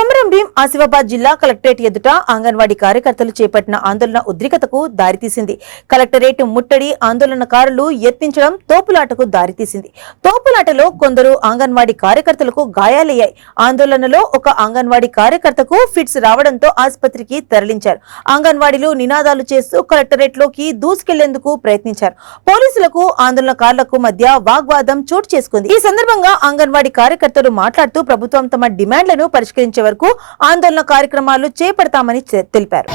కొమరం భీం ఆసిఫాబాద్ జిల్లా కలెక్టరేట్ ఎదుట అంగన్వాడీ కార్యకర్తలు చేపట్టిన ఆందోళన ఉద్రిక్తతకు దారితీసింది. కలెక్టరేట్ ముట్టడి ఆందోళనకారులు యత్నించడం తోపులాటకు దారితీసింది. తోపులాటలో కొందరు అంగన్వాడీ కార్యకర్తలకు గాయాలయ్యాయి. ఆందోళనలో ఒక అంగన్వాడీ కార్యకర్తకు ఫిట్స్ రావడంతో ఆసుపత్రికి తరలించారు. అంగన్వాడీలు నినాదాలు చేస్తూ కలెక్టరేట్ లోకి దూసుకెళ్లేందుకు ప్రయత్నించారు. పోలీసులకు ఆందోళనకారులకు మధ్య వాగ్వాదం చోటు చేసుకుంది. ఈ సందర్భంగా అంగన్వాడీ కార్యకర్తలు మాట్లాడుతూ ప్రభుత్వం తమ డిమాండ్లను పరిష్కరించే వరకు ఆందోళన కార్యక్రమాలు చేపడతామని తెలిపారు.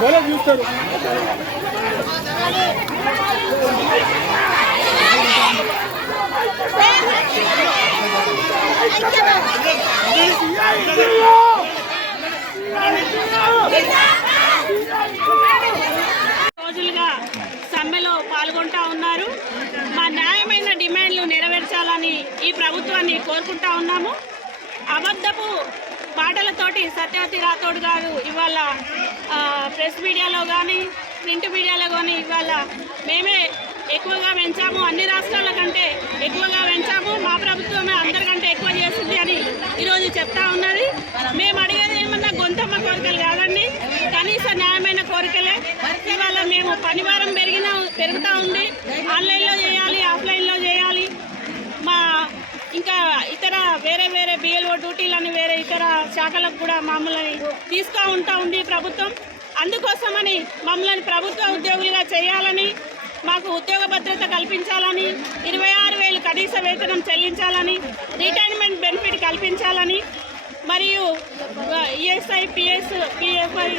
बोला చూస్తాడు రోజులుగా సమ్మెలో పాల్గొంటా ఉన్నారు. మా న్యాయమైన డిమాండ్లు నెరవేర్చాలని ఈ ప్రభుత్వాన్ని కోరుకుంటా ఉన్నాము. అబద్ధపు మాటలతోటి సత్యవతి రాథోడ్ గారు ఇవాళ ప్రెస్ మీడియాలో కానీ ప్రింట్ మీడియాలో కానీ ఇవాళ మేమే ఎక్కువగా పెంచాము, అన్ని రాష్ట్రాల కంటే ఎక్కువగా పెంచాము, మా ప్రభుత్వమే అందరికంటే ఎక్కువ చేసింది అని ఈరోజు చెప్తా ఉన్నది. మేము అడిగేది ఏమన్నా గొంతమ్మ కోరికలు కాదండి, కనీస న్యాయమైన కోరికలే. ఇవాళ మేము పనివారం పెరుగుతూ ఉంది. ఆన్లైన్లో చేయాలి, ఆఫ్లైన్లో చేయాలి. మా ఇంకా ఇతర వేరే బిఎల్ఓ డ్యూటీలను వేరే ఇతర శాఖలకు కూడా మమ్మల్ని ఉంటా ఉంది ప్రభుత్వం. అందుకోసమని మమ్మల్ని ప్రభుత్వ ఉద్యోగులుగా చేయాలని, మాకు ఉద్యోగ భద్రత కల్పించాలని, 26,000 కనీస వేతనం చెల్లించాలని, రిటైర్మెంట్ బెనిఫిట్ కల్పించాలని, మరియు ఈఎస్ఐ పిఎఫ్ఐ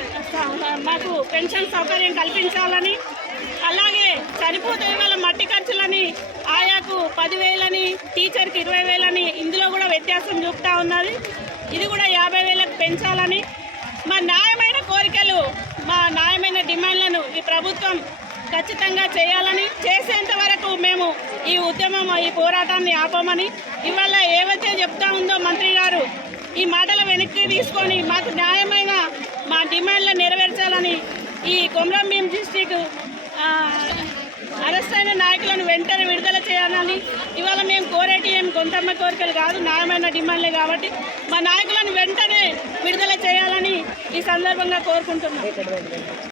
మాకు పెన్షన్ సౌకర్యం కల్పించాలని, అలాగే చనిపోతే వాళ్ళ మట్టి ఖర్చులని ఆయాకు 10,000 టీచర్కి 20,000 ఇందులో కూడా వ్యత్యాసం చూపుతా ఉన్నది. ఇది కూడా 50,000 పెంచాలని, మా న్యాయమైన కోరికలు, మా న్యాయమైన డిమాండ్లను ఈ ప్రభుత్వం ఖచ్చితంగా చేయాలని, చేసేంత వరకు మేము ఈ ఉద్యమం ఈ పోరాటాన్ని ఆపమని ఇవాళ ఏవైతే చెప్తా ఉందో మంత్రి గారు ఈ మాటల వెనక్కి తీసుకొని మాకు న్యాయమైన మా డిమాండ్లను నెరవేర్చాలని, ఈ కొమరం భీం డిస్ట్రిక్ట్ అరెస్ట్ అయిన నాయకులను వెంటనే విడుదల చేయాలని ఇవాళ మేము కోరేటి ఏం గొంతమ్మ కోరికలు కాదు, న్యాయమైన డిమాండ్లే కాబట్టి మా నాయకులను వెంటనే విడుదల చేయాలని ఈ సందర్భంగా కోరుకుంటున్నాం.